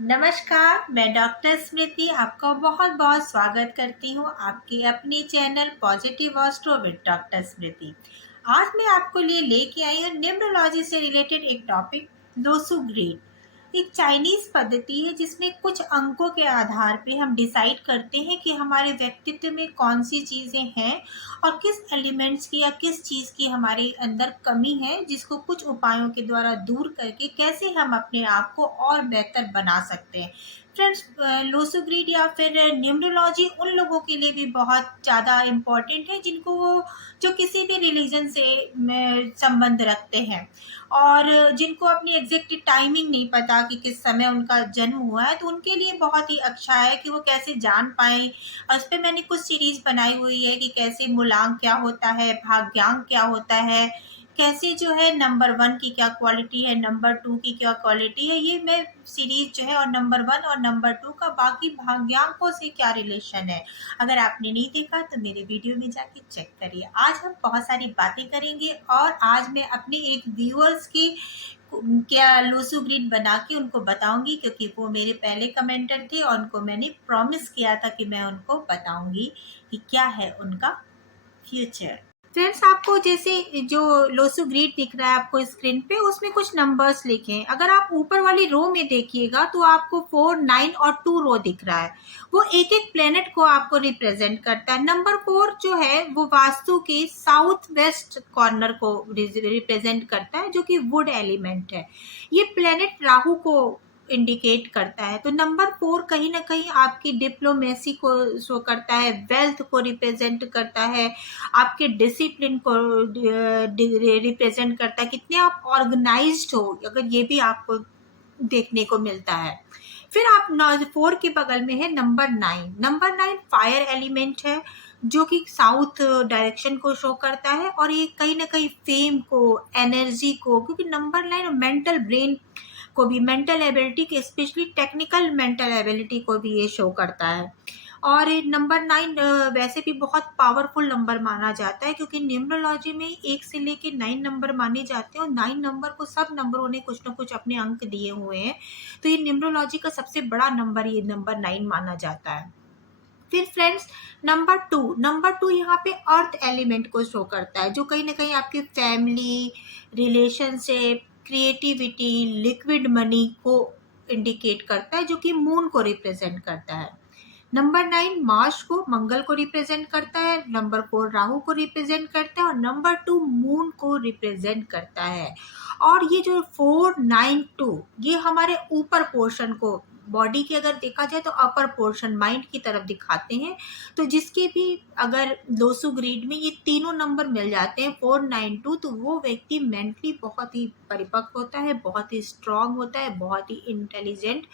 नमस्कार, मैं डॉक्टर स्मृति आपका बहुत बहुत स्वागत करती हूँ आपके अपने channel positive astro with doctor Smriti. आज मैं आपको लिए लेके आई हूँ न्यूमरोलॉजी से रिलेटेड एक टॉपिक, लोसु ग्रीड। एक चाइनीज पद्धति है जिसमें कुछ अंकों के आधार पे हम डिसाइड करते हैं कि हमारे व्यक्तित्व में कौन सी चीज़ें हैं और किस एलिमेंट्स की या किस चीज़ की हमारे अंदर कमी है, जिसको कुछ उपायों के द्वारा दूर करके कैसे हम अपने आप को और बेहतर बना सकते हैं। फ्रेंड्स, लोसो ग्रीड या फिर न्यूमरोलॉजी उन लोगों के लिए भी बहुत ज़्यादा इम्पोर्टेंट है जिनको जो किसी भी रिलीजन से संबंध रखते हैं और जिनको अपनी एग्जैक्ट टाइमिंग नहीं पता कि किस समय उनका जन्म हुआ है, तो उनके लिए बहुत ही अच्छा है कि वो कैसे जान पाएँ। और उस पे मैंने कुछ सीरीज़ बनाई हुई है कि कैसे मूलांक क्या होता है, भाग्यांक क्या होता है, कैसे जो है नंबर 1 की क्या क्वालिटी है, नंबर 2 की क्या क्वालिटी है। ये मैं सीरीज़ जो है और नंबर 1 और नंबर 2 का बाकी भाग्यांकों से क्या रिलेशन है। अगर आपने नहीं देखा तो मेरे वीडियो में जाके चेक करिए। आज हम बहुत सारी बातें करेंगे और आज मैं अपने एक व्यूअर्स की क्या लोसू ग्रीड बना के उनको बताऊंगी, क्योंकि वो मेरे पहले कमेंटर थे और उनको मैंने प्रॉमिस किया था कि मैं उनको बताऊंगी कि क्या है उनका फ्यूचर। फ्रेंड्स, आपको जैसे जो लोसू ग्रीड दिख रहा है आपको स्क्रीन पे, उसमें कुछ नंबर्स लिखे हैं। अगर आप ऊपर वाली रो में देखिएगा तो आपको 4, 9 और 2 रो दिख रहा है। वो एक एक प्लेनेट को आपको रिप्रेजेंट करता है। नंबर 4 जो है वो वास्तु के साउथ वेस्ट कॉर्नर को रिप्रेजेंट करता है, जो कि वुड एलिमेंट है। ये प्लेनेट राहु को इंडिकेट करता है। तो नंबर 4 कहीं ना कहीं आपकी डिप्लोमेसी को शो करता है, वेल्थ को रिप्रेजेंट करता है, आपके डिसिप्लिन को रिप्रेजेंट करता है, कितने आप ऑर्गेनाइज्ड हो, अगर ये भी आपको देखने को मिलता है। फिर आप 4 के बगल में है नंबर 9। नंबर 9 फायर एलिमेंट है, जो कि साउथ डायरेक्शन को शो करता है और ये कहीं ना कहीं फेम को, एनर्जी को, क्योंकि नंबर 9 मेंटल ब्रेन को भी, मेंटल एबिलिटी के, स्पेशली टेक्निकल मेंटल एबिलिटी को भी ये शो करता है। और नंबर 9 वैसे भी बहुत पावरफुल नंबर माना जाता है, क्योंकि न्यूमरोलॉजी में 1 से लेके 9 नंबर माने जाते हैं और 9 नंबर को सब नंबरों ने कुछ ना कुछ अपने अंक दिए हुए हैं। तो ये न्यूमरोलॉजी का सबसे बड़ा नंबर ये नंबर 9 माना जाता है। फिर फ्रेंड्स, नंबर 2 यहाँ पे अर्थ एलिमेंट को शो करता है, जो कहीं ना कहीं आपकी family, relationship, creativity, liquid money को इंडिकेट करता है, जो कि मून को रिप्रेजेंट करता है। नंबर 9 मार्स को, मंगल को रिप्रेजेंट करता है। नंबर 4 राहु को रिप्रेजेंट करता है और नंबर 2 मून को रिप्रेजेंट करता है। और ये जो 4, 9, 2 ये हमारे ऊपर पोर्शन को, बॉडी के अगर देखा जाए तो अपर पोर्शन माइंड की तरफ दिखाते हैं। तो जिसके भी अगर लोसु ग्रीड में ये तीनों नंबर मिल जाते हैं 4, 9, 2, तो वो व्यक्ति मेंटली बहुत ही परिपक्व होता है, बहुत ही स्ट्रांग होता है, बहुत ही इंटेलिजेंट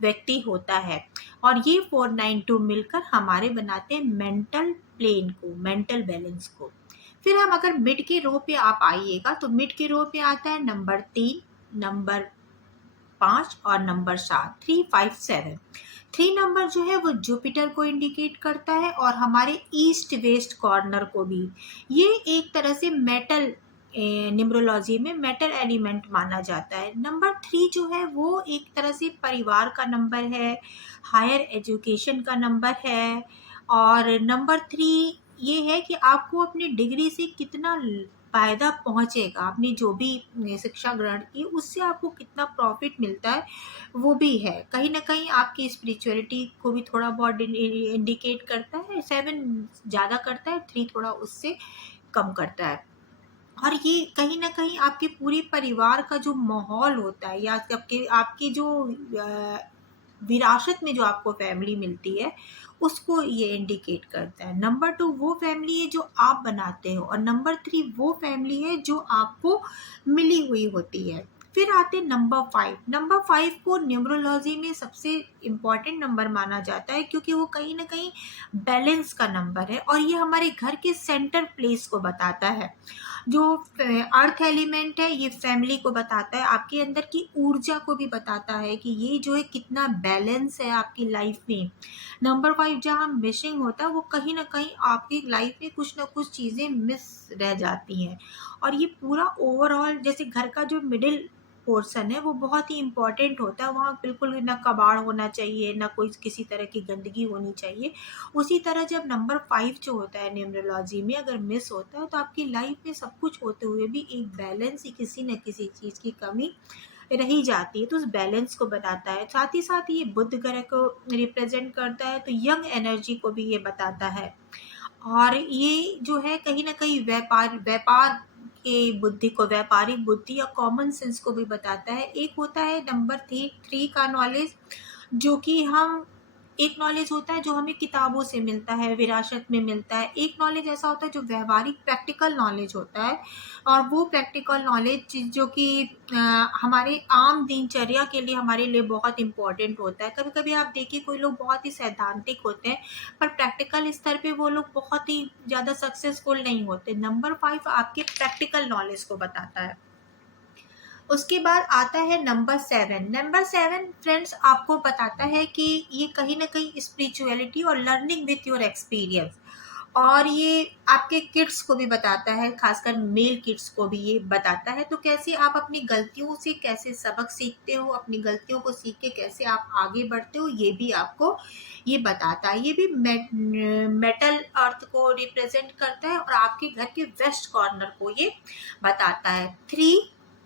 व्यक्ति होता है। और ये 4, 9, 2 मिलकर हमारे बनाते हैं मेंटल प्लेन को, मेंटल बैलेंस को। फिर हम अगर मिड के रो पे आप आइएगा तो मिड के रो पे आता है नंबर 3, नंबर 5 और नंबर 7, 3, 5, 7। 3 नंबर जो है वो जुपिटर को इंडिकेट करता है और हमारे ईस्ट वेस्ट कॉर्नर को भी। ये एक तरह से मेटल, न्यूमरोलॉजी में मेटल एलिमेंट माना जाता है। नंबर 3 जो है वो एक तरह से परिवार का नंबर है, हायर एजुकेशन का नंबर है। और नंबर 3 ये है कि आपको अपनी डिग्री से कितना फायदा पहुंचेगा, आपने जो भी शिक्षा ग्रहण की उससे आपको कितना प्रॉफिट मिलता है, वो भी है। कहीं ना कहीं आपकी स्पिरिचुअलिटी को भी थोड़ा बहुत इंडिकेट करता है। 7 ज़्यादा करता है, 3 थोड़ा उससे कम करता है। और ये कहीं ना कहीं आपके पूरे परिवार का जो माहौल होता है, या आपके आपकी जो विरासत में जो आपको फैमिली मिलती है, उसको ये इंडिकेट करता है। नंबर 2 वो फैमिली है जो आप बनाते हो और नंबर 3 वो फैमिली है जो आपको मिली हुई होती है। फिर आते नंबर 5। नंबर 5 को न्यूमरोलॉजी में सबसे इम्पॉर्टेंट नंबर माना जाता है, क्योंकि वो कहीं ना कहीं बैलेंस का नंबर है और ये हमारे घर के सेंटर प्लेस को बताता है। जो अर्थ एलिमेंट है ये फैमिली को बताता है, आपके अंदर की ऊर्जा को भी बताता है कि ये जो है कितना बैलेंस है आपकी लाइफ में। नंबर 5 जहाँ मिसिंग होता है वो कहीं ना कहीं आपकी लाइफ में कुछ ना कुछ चीज़ें मिस रह जाती हैं। और ये पूरा ओवरऑल जैसे घर का जो मिडिल पोर्शन है वो बहुत ही इम्पोर्टेंट होता है, वहाँ बिल्कुल ना कबाड़ होना चाहिए, ना कोई किसी तरह की गंदगी होनी चाहिए। उसी तरह जब नंबर 5 जो होता है न्यूमरोलॉजी में अगर मिस होता है तो आपकी लाइफ में सब कुछ होते हुए भी एक बैलेंस, किसी न किसी चीज़ की कमी रही जाती है, तो उस बैलेंस को बताता है। साथ ही साथ ये बुध ग्रह को रिप्रेजेंट करता है, तो यंग एनर्जी को भी ये बताता है। और ये जो है कहीं ना कहीं व्यापार व्यापार के बुद्धि को, व्यापारिक बुद्धि या कॉमन सेंस को भी बताता है। एक होता है नंबर 3 का नॉलेज, जो कि हम, एक नॉलेज होता है जो हमें किताबों से मिलता है, विरासत में मिलता है। एक नॉलेज ऐसा होता है जो व्यवहारिक प्रैक्टिकल नॉलेज होता है, और वो प्रैक्टिकल नॉलेज जो कि हमारे आम दिनचर्या के लिए हमारे लिए बहुत इम्पोर्टेंट होता है। कभी कभी आप देखिए कोई लोग बहुत ही सैद्धांतिक होते हैं पर प्रैक्टिकल स्तर पे वो लोग बहुत ही ज़्यादा सक्सेसफुल नहीं होते। नंबर 5 आपके प्रैक्टिकल नॉलेज को बताता है। उसके बाद आता है नंबर 7। नंबर 7 फ्रेंड्स आपको बताता है कि ये कहीं ना कहीं स्पिरिचुअलिटी और लर्निंग विथ योर एक्सपीरियंस, और ये आपके किड्स को भी बताता है, खासकर मेल किड्स को भी ये बताता है। तो कैसे आप अपनी गलतियों से कैसे सबक सीखते हो, अपनी गलतियों को सीख के कैसे आप आगे बढ़ते हो, ये भी आपको ये बताता है। ये भी मेटल अर्थ को रिप्रेजेंट करता है और आपके घर के वेस्ट कॉर्नर को ये बताता है। 3,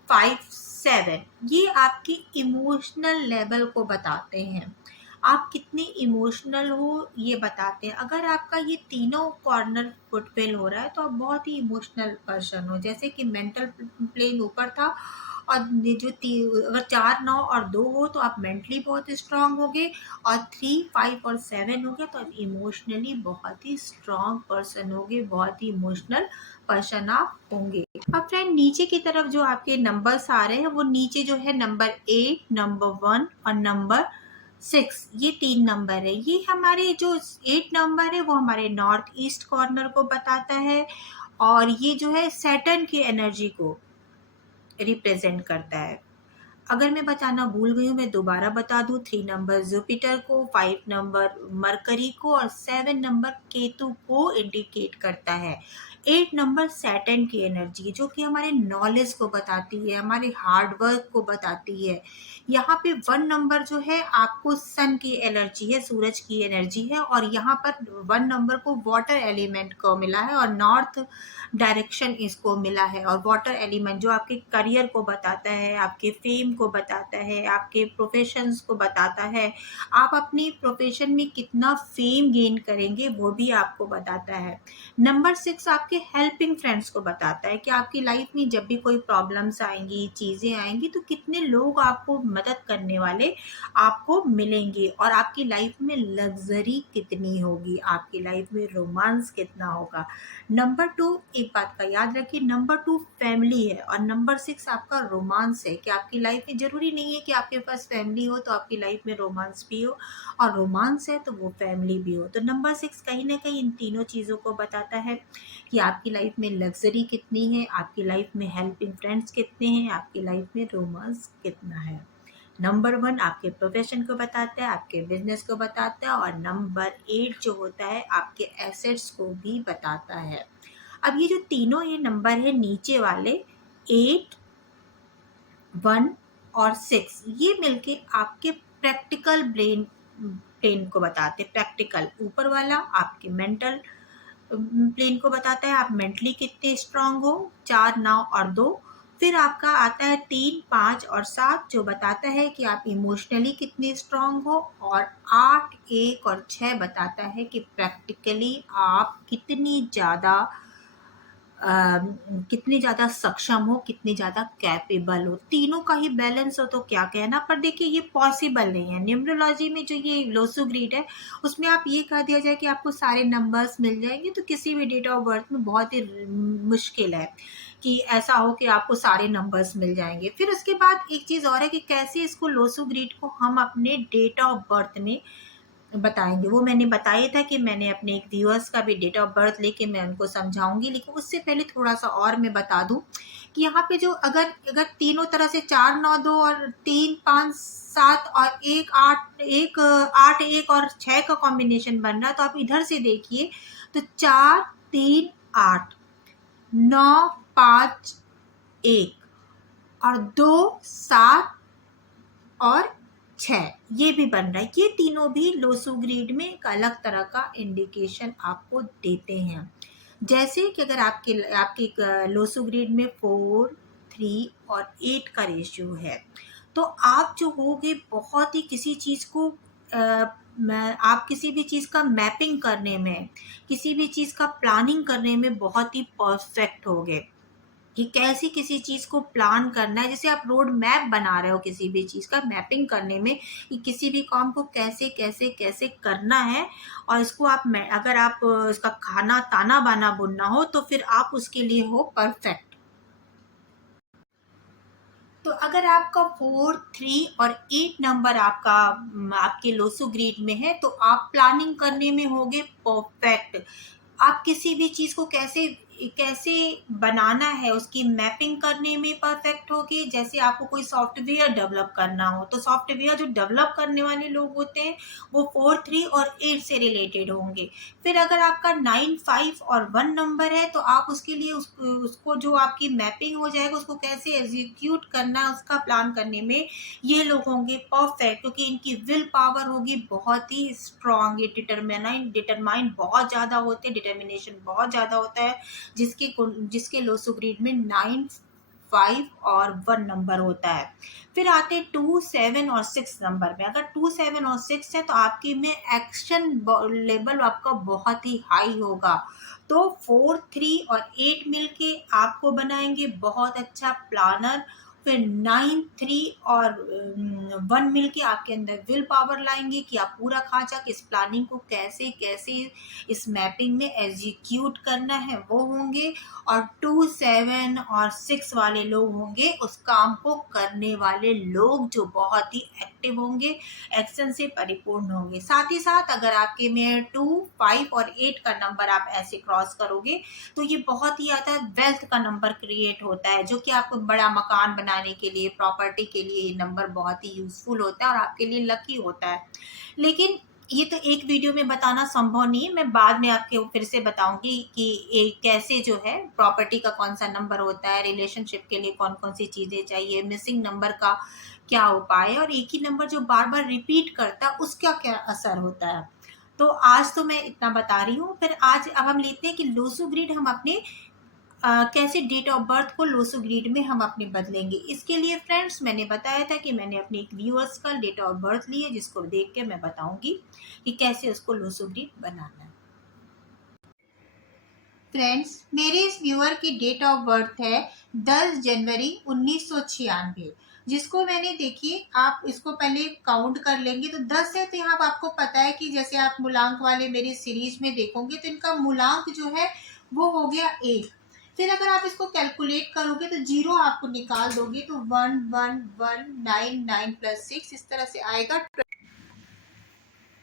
5, 7 ये आपकी इमोशनल लेवल को बताते हैं, आप कितने इमोशनल हो ये बताते हैं। अगर आपका ये तीनों कॉर्नर फुलफिल हो रहा है तो आप बहुत ही इमोशनल पर्सन हो। जैसे कि मेंटल प्लेन ऊपर था, और ये जो अगर 4, 9 और 2 हो तो आप मेंटली बहुत स्ट्रांग होगे, और 3, 5 और 7 हो गया तो आप इमोशनली बहुत ही स्ट्रांग पर्सन होगे, बहुत ही इमोशनल पर्सन आप होंगे। अब फ्रेंड नीचे की तरफ जो आपके नंबर्स आ रहे हैं, वो नीचे जो है नंबर 8, नंबर 1 और नंबर 6, ये 3 नंबर है। ये हमारे जो 8 नंबर है वो हमारे नॉर्थ ईस्ट कॉर्नर को बताता है, और ये जो है सैटर्न की एनर्जी को रिप्रेजेंट करता है। अगर मैं बताना भूल गई हूँ मैं दोबारा बता दूँ, 3 नंबर जुपिटर को, 5 नंबर मरकरी को और 7 नंबर केतु को इंडिकेट करता है। 8 नंबर सैटर्न की एनर्जी जो कि हमारे नॉलेज को बताती है, हमारे हार्ड वर्क को बताती है। यहाँ पे 1 नंबर जो है आपको सन की एनर्जी है, सूरज की एनर्जी है, और यहाँ पर 1 नंबर को वाटर एलिमेंट को मिला है और नॉर्थ डायरेक्शन इसको मिला है। और वाटर एलिमेंट जो आपके करियर को बताता है, आपके फेम को बताता है, आपके प्रोफेशंस को बताता है, आप अपनी प्रोफेशन में कितना फेम गेन करेंगे वो भी आपको बताता है। नंबर 6 आपके हेल्पिंग फ्रेंड्स को बताता है कि आपकी लाइफ में जब भी कोई प्रॉब्लम्स आएंगी, चीज़ें आएंगी, तो कितने लोग आपको मदद करने वाले आपको मिलेंगे, और आपकी लाइफ में लग्जरी कितनी होगी, आपकी लाइफ में रोमांस कितना होगा। नंबर 2 एक बात का याद रखिए, नंबर 2 फैमिली है और नंबर 6 आपका रोमांस है, कि आपकी लाइफ में जरूरी नहीं है कि आपके पास फैमिली हो तो आपकी लाइफ में रोमांस भी हो, और रोमांस है तो वो फैमिली भी हो। तो नंबर 6 कहीं ना कहीं इन तीनों चीज़ों को बताता है कि आपकी लाइफ में लग्जरी कितनी है, आपकी लाइफ में हेल्पिंग फ्रेंड्स कितने हैं, आपकी लाइफ में रोमांस कितना है। नंबर 1 आपके प्रोफेशन को बताता है, आपके बिजनेस को बताता है, और नंबर 8 जो होता है आपके एसेट्स को भी बताता है। अब ये जो तीनों ये नंबर है नीचे वाले 8, 1 और 6, ये मिलके आपके प्रैक्टिकल प्लेन को बताते हैं। प्रैक्टिकल ऊपर वाला आपके मेंटल प्लेन को बताता है, आप मेंटली कितने स्ट्रांग हो, 4, 9 और 2। फिर आपका आता है 3, 5 और 7 जो बताता है कि आप इमोशनली कितने स्ट्रांग हो, और 8, 1 और 6 बताता है कि प्रैक्टिकली आप कितनी ज़्यादा सक्षम हो, कितनी ज़्यादा कैपेबल हो। तीनों का ही बैलेंस हो तो क्या कहना। पर देखिए ये पॉसिबल नहीं है। न्यूमरोलॉजी में जो ये लोसो ग्रीड है उसमें आप ये कह दिया जाए कि आपको सारे नंबर्स मिल जाएंगे, तो किसी भी डेट ऑफ बर्थ में बहुत ही मुश्किल है कि ऐसा हो कि आपको सारे नंबर्स मिल जाएंगे। फिर उसके बाद एक चीज़ और है कि कैसे इसको लोसो ग्रीड को हम अपने डेट ऑफ बर्थ में बताएंगे। वो मैंने बताया था कि मैंने अपने एक व्यूअर्स का भी डेट ऑफ बर्थ लेके मैं उनको समझाऊंगी, लेकिन उससे पहले थोड़ा सा और मैं बता दूं कि यहाँ पे जो अगर अगर तीनों तरह से 4, 9, 2 और 3, 5, 7 और 1, 8, 1 और 6 का कॉम्बिनेशन बन रहा है, तो आप इधर से देखिए तो 4, 3, 8, 9, 5, 1 और 2, 7 और 6 ये भी बन रहा है। ये तीनों भी लोसोग्रीड में एक अलग तरह का इंडिकेशन आपको देते हैं। जैसे कि अगर आपके लोसोग्रीड में 4, 3 और 8 का रेशियो है, तो आप जो होगे बहुत ही किसी चीज़ को आप किसी भी चीज़ का मैपिंग करने में, किसी भी चीज़ का प्लानिंग करने में बहुत ही परफेक्ट होगे कि कैसे किसी चीज़ को प्लान करना है। जैसे आप रोड मैप बना रहे हो किसी भी चीज़ का मैपिंग करने में कि किसी भी काम को कैसे कैसे कैसे करना है, और इसको अगर आप इसका खाना ताना बाना बुनना हो तो फिर आप उसके लिए हो परफेक्ट। तो अगर आपका 4, 3 और 8 नंबर आपके लोसो ग्रिड में है, तो आप प्लानिंग करने में होगे परफेक्ट। आप किसी भी चीज़ को कैसे कैसे बनाना है उसकी मैपिंग करने में परफेक्ट होगी। जैसे आपको कोई सॉफ्टवेयर डेवलप करना हो, तो सॉफ्टवेयर जो डेवलप करने वाले लोग होते हैं वो 4, 3 और 8 से रिलेटेड होंगे। फिर अगर आपका 9, 5 और 1 नंबर है, तो आप उसके लिए उसको जो आपकी मैपिंग हो जाएगा उसको कैसे एग्जीक्यूट करना है उसका प्लान करने में ये लोग होंगे परफेक्ट, क्योंकि इनकी विल पावर होगी बहुत ही स्ट्रांग। ये डिटरमाइन बहुत ज़्यादा होते हैं, डिटर्मिनेशन बहुत ज़्यादा होता है। जिसके लोसोग्रीड में 9, 5 और 1 नंबर होता है। फिर आते हैं 2, 7 और 6 नंबर में। अगर 2, 7 और 6 है तो आपकी में एक्शन लेवल आपका बहुत ही हाई होगा। तो 4, 3 और 8 मिलके आपको बनाएंगे बहुत अच्छा प्लानर। फिर 9, 3 और 1 मिलके आपके अंदर विल पावर लाएंगे कि आप पूरा खाचा इस प्लानिंग को कैसे कैसे इस मैपिंग में एग्जीक्यूट करना है वो होंगे। और 2, 7 और 6 वाले लोग होंगे उस काम को करने वाले लोग जो बहुत ही एक्टिव होंगे, एक्शन से परिपूर्ण होंगे। साथ ही साथ अगर आपके में 2, 5 और 8 का नंबर आप ऐसे क्रॉस करोगे तो ये बहुत ही ज़्यादा वेल्थ का नंबर क्रिएट होता है, जो कि आपको बड़ा मकान बनाने के लिए, प्रॉपर्टी के लिए ये नंबर बहुत ही यूजफुल होता है और आपके लिए लकी होता है। लेकिन ये तो एक वीडियो में बताना संभव नहीं है, मैं बाद में आपके फिर से बताऊंगी कि कैसे जो है प्रॉपर्टी का कौन सा नंबर होता है, रिलेशनशिप के लिए कौन कौन सी चीज़ें चाहिए, मिसिंग नंबर का क्या उपाय है, और एक ही नंबर जो बार बार रिपीट करता है उसका क्या असर होता है। तो आज तो मैं इतना बता रही हूँ। फिर आज अब हम लेते हैं कि लोसो ग्रिड हम अपने कैसे डेट ऑफ बर्थ को लोसो ग्रिड में हम अपने बदलेंगे। इसके लिए फ्रेंड्स मैंने बताया था कि मैंने अपने एक व्यूअर्स का डेट ऑफ बर्थ लिए, जिसको देख के मैं बताऊंगी कि कैसे उसको लोसो ग्रिड बनाना है। फ्रेंड्स, मेरे इस व्यूअर की डेट ऑफ बर्थ है 10 जनवरी 1996, जिसको मैंने देखिए आप इसको पहले काउंट कर लेंगे तो 10 है। तो यहाँ आपको पता है कि जैसे आप मूलांक वाले मेरी सीरीज में देखोगे तो इनका मूलांक जो है वो हो गया 1। फिर अगर आप इसको कैलकुलेट करोगे तो जीरो आपको निकाल दोगे तो 1, 1, 1, 9, 9 प्लस 6 इस तरह से आएगा।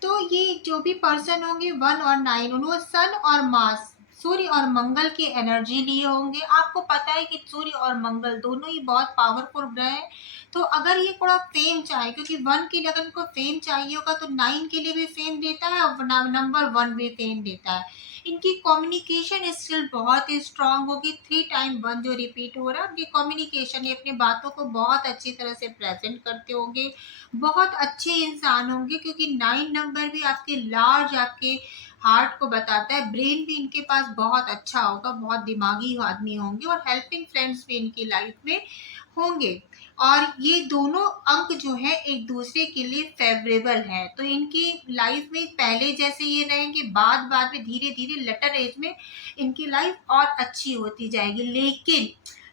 तो ये जो भी पर्सन होंगे 1 और 9 उन्होंने सन और मास, सूर्य और मंगल की एनर्जी लिए होंगे। आपको पता है कि सूर्य और मंगल दोनों ही बहुत पावरफुल ग्रह हैं। तो अगर ये थोड़ा फेम चाहे, क्योंकि 1 के लिए अगर इनको फेम चाहिए होगा तो 9 के लिए भी फेम देता है और नंबर 1 भी फेम देता है। इनकी कम्युनिकेशन स्किल बहुत ही स्ट्रांग होगी। 3 टाइम 1 जो रिपीट हो रहा है, उनकी कम्युनिकेशन, ये अपनी बातों को बहुत अच्छी तरह से प्रेजेंट करते होंगे, बहुत अच्छे इंसान होंगे। क्योंकि 9 नंबर भी आपके लार्ज आपके हार्ट को बताता है। ब्रेन भी इनके पास बहुत अच्छा होगा, बहुत दिमागी आदमी होंगे और हेल्पिंग फ्रेंड्स भी इनकी लाइफ में होंगे। और ये दोनों अंक जो है एक दूसरे के लिए फेवरेबल है। तो इनकी लाइफ में पहले जैसे ये रहेंगे, बाद बाद में धीरे धीरे लेटर एज में इनकी लाइफ और अच्छी होती जाएगी।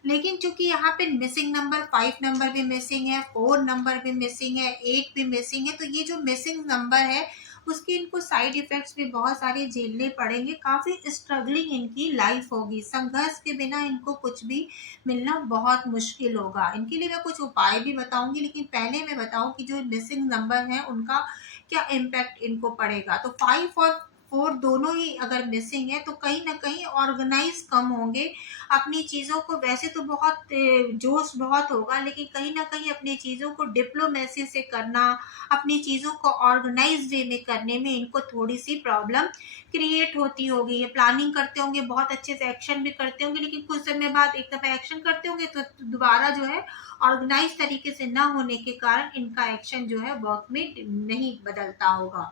लेकिन चूंकि यहाँ पे मिसिंग नंबर 5 नंबर भी मिसिंग है, 4 नंबर भी मिसिंग है, 8 भी मिसिंग है, तो ये जो मिसिंग नंबर है उसके इनको साइड इफेक्ट्स भी बहुत सारे झेलने पड़ेंगे। काफी स्ट्रगलिंग इनकी लाइफ होगी, संघर्ष के बिना इनको कुछ भी मिलना बहुत मुश्किल होगा। इनके लिए मैं कुछ उपाय भी बताऊंगी, लेकिन पहले मैं बताऊं कि जो मिसिंग नंबर है उनका क्या इम्पैक्ट इनको पड़ेगा। तो 5 और 4 दोनों ही अगर मिसिंग है तो कहीं ना कहीं ऑर्गेनाइज कम होंगे अपनी चीज़ों को। वैसे तो बहुत जोश बहुत होगा, लेकिन कहीं ना कहीं अपनी चीज़ों को डिप्लोमेसी से करना, अपनी चीज़ों को ऑर्गेनाइज वे में करने में इनको थोड़ी सी प्रॉब्लम क्रिएट होती होगी। ये प्लानिंग करते होंगे, बहुत अच्छे से एक्शन भी करते होंगे, लेकिन कुछ समय बाद एक दफा एक्शन करते होंगे तो दोबारा जो है ऑर्गेनाइज तरीके से ना होने के कारण इनका एक्शन जो है वर्क में नहीं बदलता होगा।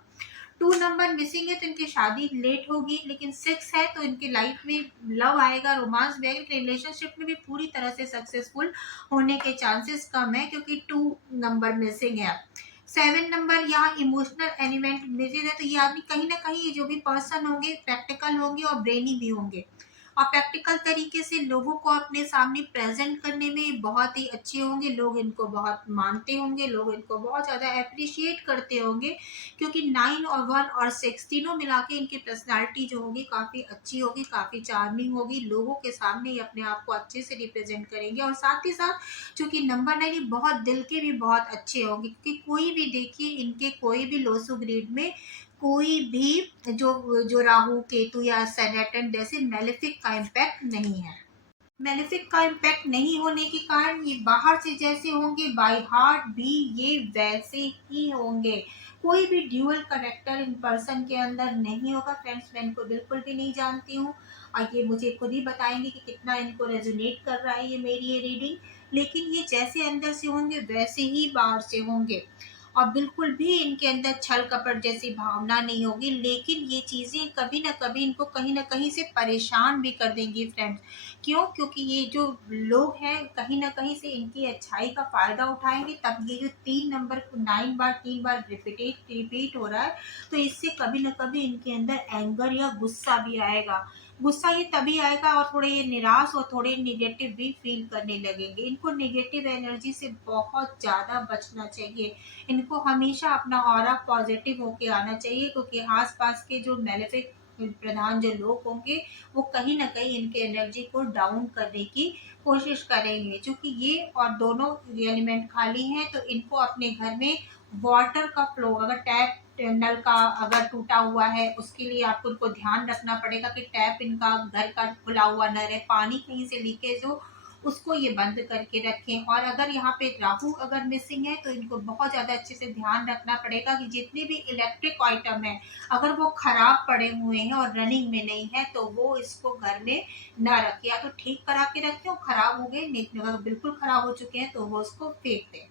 2 नंबर मिसिंग है तो इनकी शादी लेट होगी, लेकिन 6 है तो इनकी लाइफ में लव आएगा, रोमांस भी आएगा, रिलेशनशिप में भी पूरी तरह से सक्सेसफुल होने के चांसेस कम है क्योंकि 2 नंबर मिसिंग है। 7 नंबर यहाँ इमोशनल एलिमेंट मिसिंग है, तो ये आदमी कहीं ना कहीं जो भी पर्सन होंगे प्रैक्टिकल होंगे और ब्रेनी भी होंगे, और प्रैक्टिकल तरीके से लोगों को अपने सामने प्रेजेंट करने में बहुत ही अच्छे होंगे। लोग इनको बहुत मानते होंगे, लोग इनको बहुत ज़्यादा अप्रिशिएट करते होंगे, क्योंकि 9 और 1 और 6 तीनों मिला के इनकी पर्सनैलिटी जो होगी काफ़ी अच्छी होगी, काफ़ी चार्मिंग होगी। लोगों के सामने ये अपने आप को अच्छे से रिप्रेजेंट करेंगे, और साथ ही साथ चूंकि नंबर 9 ये बहुत दिल के भी बहुत अच्छे होंगे, क्योंकि कोई भी देखिए इनके कोई भी लोसो ग्रेड में कोई भी जो राहु केतु या सैटर्न जैसे मेलेफिक का इम्पैक्ट नहीं है। मेलेफिक का इम्पैक्ट नहीं होने के कारण ये बाहर से जैसे होंगे बाय हार्ट भी ये वैसे ही होंगे। कोई भी ड्यूअल करेक्टर इन पर्सन के अंदर नहीं होगा। फ्रेंड्स, मैं इनको बिल्कुल भी नहीं जानती हूँ, और ये मुझे खुद ही बताएंगे कि कितना इनको रेजोनेट कर रहा है ये मेरी ये रीडिंग। लेकिन ये जैसे अंदर से होंगे वैसे ही बाहर से होंगे, और बिल्कुल भी इनके अंदर छल कपट जैसी भावना नहीं होगी। लेकिन ये चीज़ें कभी ना कभी इनको कहीं ना कहीं से परेशान भी कर देंगी फ्रेंड्स। क्यों? क्योंकि ये जो लोग हैं कहीं ना कहीं से इनकी अच्छाई का फायदा उठाएंगे। तब ये जो 3 नंबर 9 बार 3 बार रिपीट हो रहा है, तो इससे कभी ना कभी इनके अंदर एंगर या गुस्सा भी आएगा। गुस्सा ये तभी आएगा और थोड़े ये निराश और थोड़े निगेटिव भी फील करने लगेंगे। इनको निगेटिव एनर्जी से बहुत ज़्यादा बचना चाहिए। इनको हमेशा अपना ऑरा पॉजिटिव होके आना चाहिए, क्योंकि आसपास के जो मेलेफिक प्रधान जो लोग होंगे वो कहीं ना कहीं इनके एनर्जी को डाउन करने की कोशिश करेंगे। क्योंकि ये और दोनों एलिमेंट खाली हैं, तो इनको अपने घर में वाटर का फ्लो, अगर टैप नल का अगर टूटा हुआ है उसके लिए आपको उनको ध्यान रखना पड़ेगा कि टैप इनका घर का खुला हुआ न रहे, पानी कहीं से लीकेज हो उसको ये बंद करके रखें। और अगर यहाँ पे राहु अगर मिसिंग है तो इनको बहुत ज़्यादा अच्छे से ध्यान रखना पड़ेगा कि जितने भी इलेक्ट्रिक आइटम है अगर वो खराब पड़े हुए हैं और रनिंग में नहीं है तो वो इसको घर में ना रखें, या तो ठीक करा के रखें, और खराब हो गए नहीं, अगर बिल्कुल खराब हो चुके हैं तो वो उसको फेंक दें।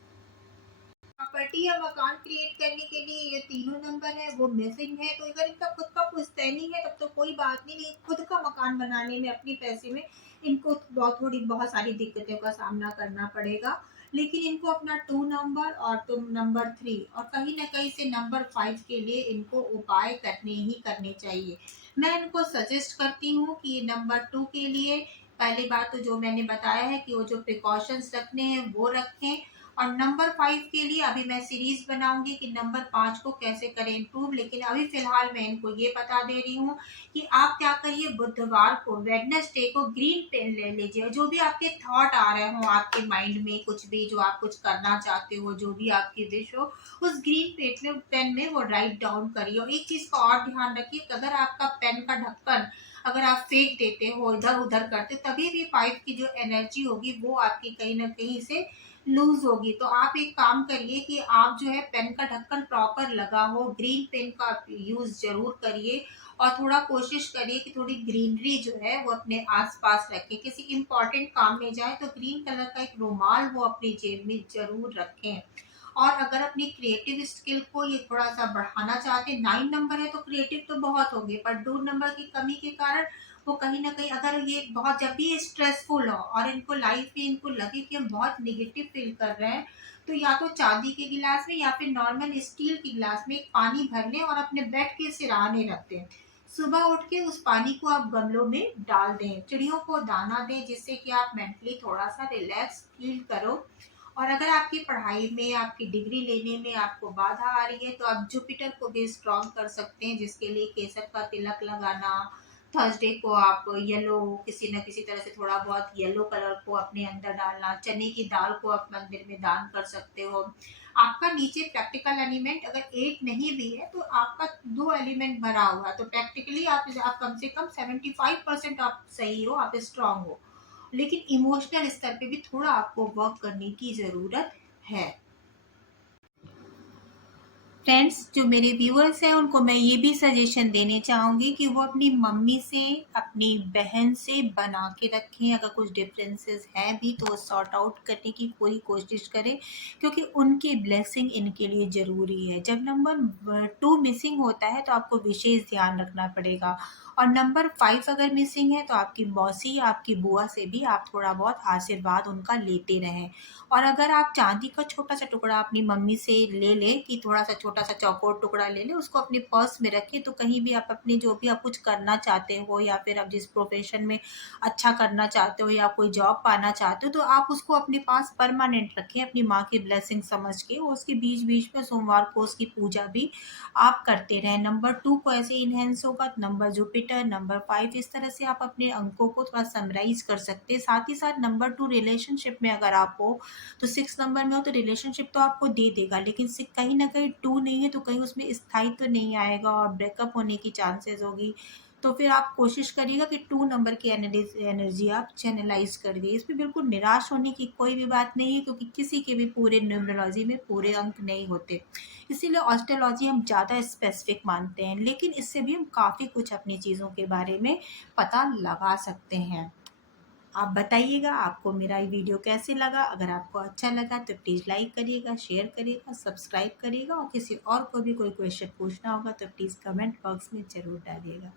प्रॉपर्टी या मकान क्रिएट करने के लिए ये तीनों नंबर है वो मिसिंग है, तो अगर इनका खुद का पुश्तैनी है तब तो कोई बात नहीं, लेकिन खुद का मकान बनाने में अपने पैसे में इनको बहुत सारी दिक्कतों का सामना करना पड़ेगा। लेकिन इनको अपना 2 नंबर और नंबर 3 और कहीं ना कहीं से नंबर 5 के लिए इनको उपाय करने ही करने चाहिए। मैं इनको सजेस्ट करती हूँ कि नंबर 2 के लिए पहली बात तो जो मैंने बताया है कि वो जो प्रिकॉशंस रखने हैं वो रखें। और नंबर 5 के लिए अभी मैं सीरीज बनाऊंगी कि नंबर 5 को कैसे करें इम्प्रूव, लेकिन अभी फिलहाल मैं इनको ये बता दे रही हूँ कि आप क्या करिए, बुधवार को वेडनेसडे को ग्रीन पेन ले लीजिए। जो भी आपके थॉट आ रहे हो आपके माइंड में, कुछ भी जो आप कुछ करना चाहते हो, जो भी आपकी विश हो, उस ग्रीन पेन में वो राइट डाउन करिए। और एक चीज का और ध्यान रखिए कि अगर आपका पेन का ढक्कन अगर आप फेंक देते हो, इधर उधर करते, तभी भी 5 की जो एनर्जी होगी वो आपकी कहीं ना कहीं से लूज होगी। तो आप एक काम करिए कि आप जो है पेन का ढक्कन प्रॉपर लगा हो, ग्रीन पेन का यूज जरूर करिए, और थोड़ा कोशिश करिए कि थोड़ी ग्रीनरी जो है वो अपने आसपास रखें। किसी इंपॉर्टेंट काम में जाए तो ग्रीन कलर का एक रुमाल वो अपनी जेब में जरूर रखें। और अगर अपनी क्रिएटिव स्किल को ये थोड़ा सा बढ़ाना चाहते हैं, 9 नंबर है तो क्रिएटिव तो बहुत होंगे, पर 2 नंबर की कमी के कारण वो कहीं ना कहीं अगर ये बहुत जब भी स्ट्रेसफुल हो और इनको लाइफ में इनको लगे कि हम बहुत निगेटिव फील कर रहे हैं, तो या तो चांदी के गिलास में या फिर नॉर्मल स्टील के गिलास में पानी भर लें और अपने बेड के सिरहाने रख दें। सुबह उठ के उस पानी को आप गमलों में डाल दें, चिड़ियों को दाना दें, जिससे कि आप मेंटली थोड़ा सा रिलैक्स फील करो। और अगर आपकी पढ़ाई में, आपकी डिग्री लेने में आपको बाधा आ रही है तो आप जुपिटर को भी स्ट्रॉन्ग कर सकते हैं, जिसके लिए केसर का तिलक लगाना, थर्सडे को आप येलो, किसी न किसी तरह से थोड़ा बहुत येलो कलर को अपने अंदर डालना, चने की दाल को आप मंदिर में दान कर सकते हो। आपका नीचे प्रैक्टिकल एलिमेंट अगर एक नहीं भी है तो आपका दो एलिमेंट भरा हुआ है, तो प्रैक्टिकली आप कम से कम 75% आप सही हो, आप स्ट्रांग हो। लेकिन इमोशनल स्तर पे भी थोड़ा आपको वर्क करने की ज़रूरत है। फ्रेंड्स, जो मेरे व्यूअर्स हैं उनको मैं ये भी सजेशन देने चाहूँगी कि वो अपनी मम्मी से, अपनी बहन से बना के रखें। अगर कुछ डिफरेंसेस हैं भी तो सॉर्ट आउट करने की पूरी कोशिश करें, क्योंकि उनकी ब्लेसिंग इनके लिए ज़रूरी है। जब नंबर 2 मिसिंग होता है तो आपको विशेष ध्यान रखना पड़ेगा, और नंबर 5 अगर मिसिंग है तो आपकी मौसी या आपकी बुआ से भी आप थोड़ा बहुत आशीर्वाद उनका लेते रहें। और अगर आप चांदी का छोटा सा टुकड़ा अपनी मम्मी से ले लें, कि थोड़ा सा छोटा सा चौकोर टुकड़ा ले लें, उसको अपने पर्स में रखें, तो कहीं भी आप अपने जो भी आप कुछ करना चाहते हो या फिर आप जिस प्रोफेशन में अच्छा करना चाहते हो या कोई जॉब पाना चाहते हो, तो आप उसको अपने पास परमानेंट रखें, अपनी माँ की ब्लेसिंग समझ के। और उसके बीच बीच में सोमवार को उसकी पूजा भी आप करते रहें। नंबर 2 को ऐसे इनहेंस होगा, नंबर जुपिटर, नंबर 5, इस तरह से आप अपने अंकों को थोड़ा समराइज कर सकते हैं। साथ ही साथ नंबर 2 रिलेशनशिप में अगर आप हो तो 6 नंबर में हो तो रिलेशनशिप तो आपको दे देगा, लेकिन कहीं ना कहीं 2 नहीं है तो कहीं उसमें स्थायित्व तो नहीं आएगा और ब्रेकअप होने की चांसेस होगी। तो फिर आप कोशिश करिएगा कि 2 नंबर की एनर्जी आप चैनलाइज करिए। इसमें बिल्कुल निराश होने की कोई भी बात नहीं है, क्योंकि किसी के भी पूरे न्यूमरोलॉजी में पूरे अंक नहीं होते। इसीलिए ऑस्ट्रोलॉजी हम ज़्यादा स्पेसिफिक मानते हैं, लेकिन इससे भी हम काफ़ी कुछ अपनी चीज़ों के बारे में पता लगा सकते हैं। आप बताइएगा आपको मेरा ये वीडियो कैसे लगा। अगर आपको अच्छा लगा तो प्लीज़ लाइक करिएगा, शेयर करिएगा, सब्सक्राइब करिएगा, और किसी और को भी कोई क्वेश्चन पूछना होगा तो प्लीज़ कमेंट बॉक्स में ज़रूर डालिएगा।